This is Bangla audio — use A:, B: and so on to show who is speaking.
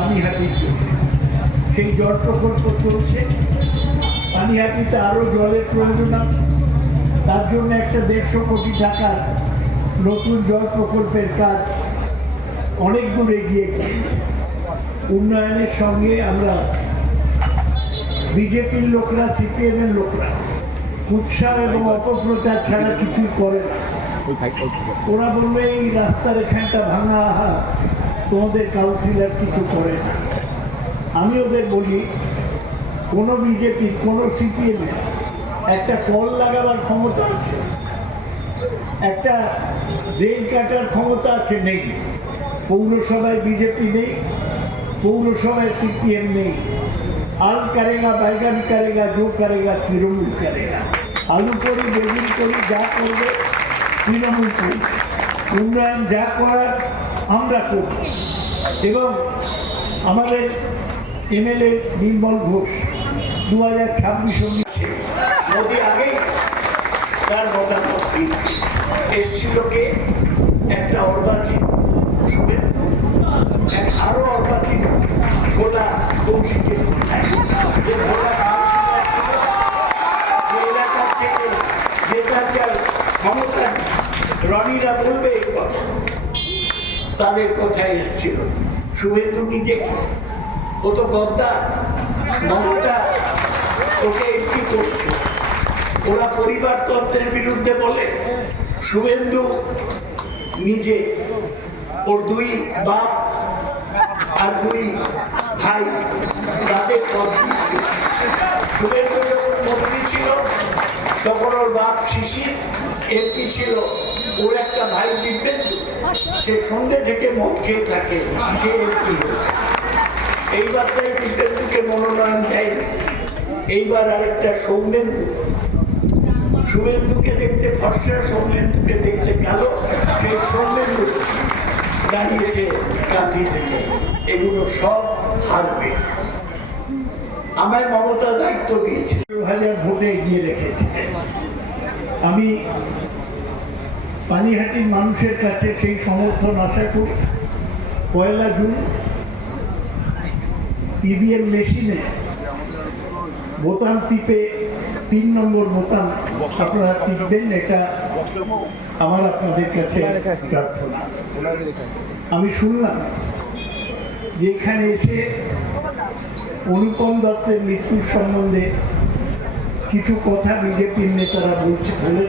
A: পানিহাটির জন্য। সেই জল প্রকল্প চলছে। পানিহাটিতে আরও জলের প্রয়োজন আছে। তার জন্য একটা দেড়শো কোটি টাকার নতুন জল প্রকল্পের কাজ অনেক দূর এগিয়ে গিয়েছে। উন্নয়নের সঙ্গে আমরা আছি। বিজেপির লোকরা, সিপিএমের লোকরা উৎসাহ এবং অপপ্রচার ছাড়া কিছুই করে না। ওরা বলবে, এই রাস্তার এখানটা ভাঙা, আহা তোমাদের কাউন্সিলর কিছু করে না। আমি ওদের বলি, কোনো বিজেপি কোনো সিপিএম একটা কল লাগাবার ক্ষমতা আছে। একটা রেল কাটার ক্ষমতা আছে, নেই। পৌরসভায় বিজেপি নেই, পৌরসভায় সিপিএম নেই। আল করেগা, বাইগান করেগা, জো করেগা, তৃণমূল করেগা। আলু করি, বেগুন করি, যা করবে তৃণমূল করি উন্নয়ন যা করার আমরা করব এবং আমাদের এমএলএ নির্মল ঘোষ দু হাজার ছাব্বিশ উনিশে মোদী আগেই তার মতামত দিয়ে। এসছিল কে একটা অর্বাচীন শুভেন্দু এক আরও অর্বাচীন ভোলা কৌশিকের কোথায় যে ভোলা কাউন্সিলর ছিল যে এলাকা থেকে জেতার যার ক্ষমতা নেই, রনিরা বলবে এই কথা। তাদের কথায় এসছিল। শুভেন্দু নিজে ও তো গদ্দার, মমতা, ওকে একটি করছে? ওরা পরিবারতন্ত্রের বিরুদ্ধে বলে, শুভেন্দু নিজে, ওর দুই বাপ আর দুই ভাই, তাদের পদ দিয়েছিল শুভেন্দু যখন মন্ত্রী ছিল, তখন ওর বাপ শিশির, এমপি ছিল। ওর একটা ভাই দিব্যেন্দু সে সন্ধ্যে থেকে মদ খেয়ে থাকে, সে এমপি হয়েছে। এইবার তাই দিব্যেন্দুকে মনোনয়ন দেয়নি এইবার আরেকটা সৌমেন্দু। শুভেন্দুকে দেখতে ফর্সা সৌমেন্দুকে দেখতে কালো, সেই সৌমেন্দু দাঁড়িয়েছে গান্ধী থেকে। এগুলো সব হারবে। আমায় মমতা দায়িত্ব দিয়েছে। হাজার ভোটে এগিয়ে রেখেছে। আমি পানিহাটির মানুষের কাছে সেই সমর্থন আশা করি। পয়লা জুন ইভিএম মেশিনে বোতাম টিপে তিন নম্বর বোতাম আপনারা টিপবেন, এটা আমার আপনাদের কাছে প্রার্থনা। আমি শুনলাম যে এখানে এসে অনুপম দত্তের মৃত্যুর সম্বন্ধে কিছু কথা বিজেপির নেতারা বলছে বলেছে।